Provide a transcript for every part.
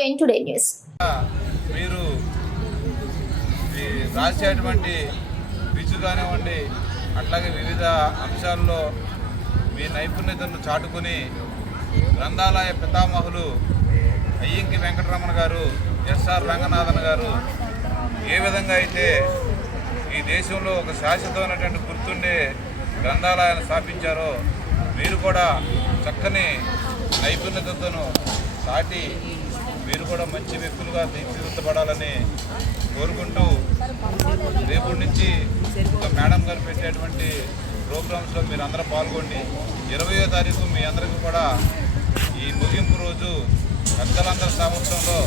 To today news మీరు ఈ రాసేటువంటి పిచ్చు కానివ్వండి అట్లాగే వివిధ అంశాల్లో మీ నైపుణ్యతను చాటుకుని గ్రంథాలయ పితామహులు అయ్యంకి వెంకటరమణ గారు ఎస్ఆర్ రంగనాథన్ గారు ఏ విధంగా అయితే ఈ దేశంలో ఒక శాశ్వతమైనటువంటి గుర్తుండే గ్రంథాలయాన్ని స్థాపించారో మీరు కూడా చక్కని నైపుణ్యతను సాటి మీరు కూడా మంచి వ్యక్తులుగా తీర్చిదిద్దబడాలని కోరుకుంటూ రేపటి నుంచి ఒక మేడం గారు పెట్టేటువంటి ప్రోగ్రామ్స్లో మీరు అందరూ పాల్గొండి. ఇరవయో తారీఖు మీ అందరికీ కూడా ఈ ముగింపు రోజు పెద్దలందరి సమక్షంలో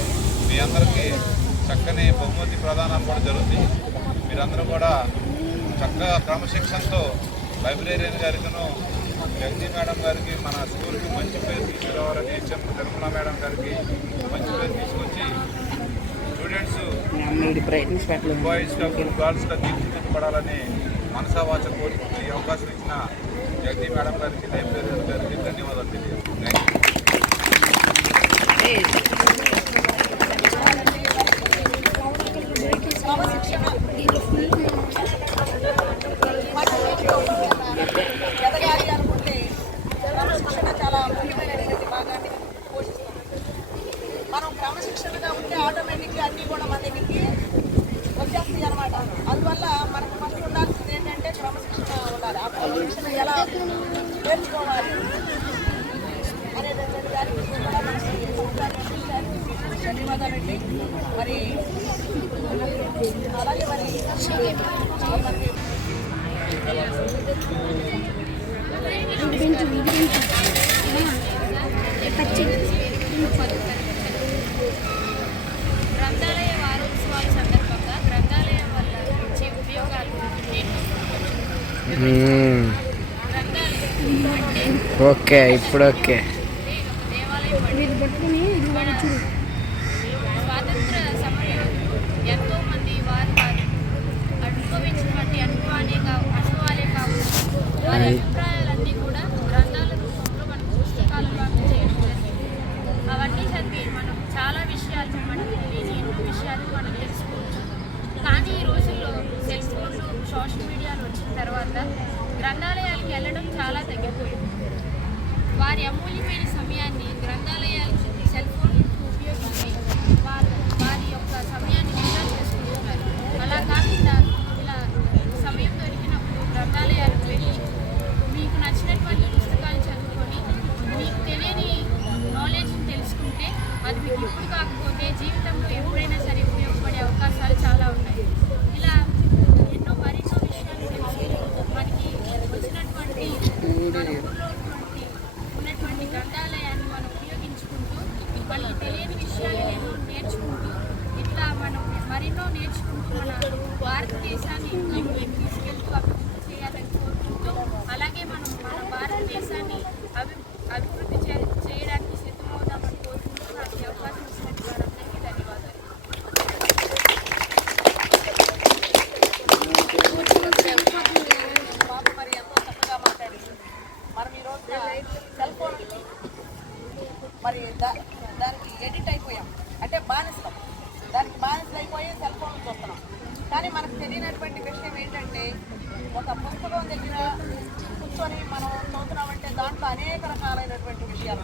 మీ అందరికీ చక్కని బహుమతి ప్రదానం కూడా జరుగుతుంది. మీరందరూ కూడా చక్కగా క్రమశిక్షణతో లైబ్రేరియన్ గారికిను జగదీ మేడం గారికి మన స్కూల్కి మంచి పేరు తీసుకురావాలని హెచ్ఎం తిరుమల మేడం గారికి మంచి పేరు తీసుకొచ్చి స్టూడెంట్స్ బాయ్స్గా గర్ల్స్గా తీర్చిదిద్దపడాలని మనసా వాచ కోరుకుంటూ ఈ అవకాశం ఇచ్చిన జగదీ మేడం గారికి లైబ్రరీ గారికి ధన్యవాదాలు తెలియదు ఆటోమేటిక్గా అన్నీ కూడా మన దగ్గరికి వచ్చేస్తాయి అనమాట అందువల్ల మనకు ఫస్ట్ ఉండాల్సింది ఏంటంటే క్రమశిక్షణ ఉండాలి. ఆ క్రమశిక్షణ ఎలా నేర్చుకోవాలి అనేటటువంటి దాని ధన్యవాదాలండి మరి అలాగే మరి మనకి గ్రంథాలయ వారోత్సవాల సందర్భంగా గ్రంథాలయం వల్ల వచ్చే ఉపయోగాలు ఓకే ఇప్పుడు ఓకే. దేవాలయం área muy భారతదేశాన్ని తెలియనటువంటి విషయం ఏంటంటే ఒక పుస్తకం దగ్గర కూర్చొని మనం చదువుతున్నామంటే దాంట్లో అనేక రకాలైనటువంటి విషయాలు.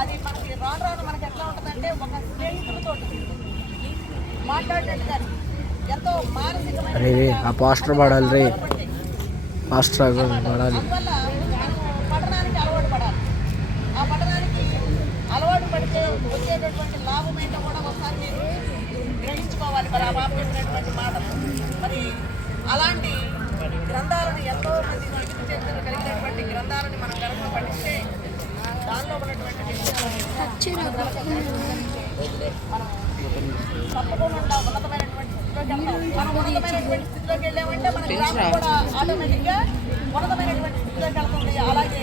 అది మనకి రాను రాను మనకి ఎట్లా ఉంటుందంటే ఒక స్నేహితులతో మాట్లాడేది కానీ ఎంతో మానసికమైన పోస్టర్ పడాలి రే. పోస్టర్ పడాలి. అందువల్ల మనం పట్టణానికి అలవాటు పడాలి ఆ పట్టణానికి అలవాటు పడితే వచ్చేటటువంటి లాభం ఏంటో కూడా ఒకసారి మీరు గ్రహించుకోవాలి మరి ఆ బాబు చెప్పినటువంటి మాటలు. మరి అలాంటి గ్రంథాలను ఎంతో మంది మనకి చరిత్ర కలిగినటువంటి గ్రంథాలని మనం కనుక పఠిస్తే దానిలో ఉన్నటువంటి మనం తప్పకుండా ఉన్నతమైనటువంటి స్థితిలోకి మనం ఉన్నతమైనటువంటి స్థితిలోకి వెళ్ళామంటే మన గ్రామం కూడా ఆటోమేటిక్గా ఉన్నతమైనటువంటి స్థితిలోకి వెళ్తుంది. అలాగే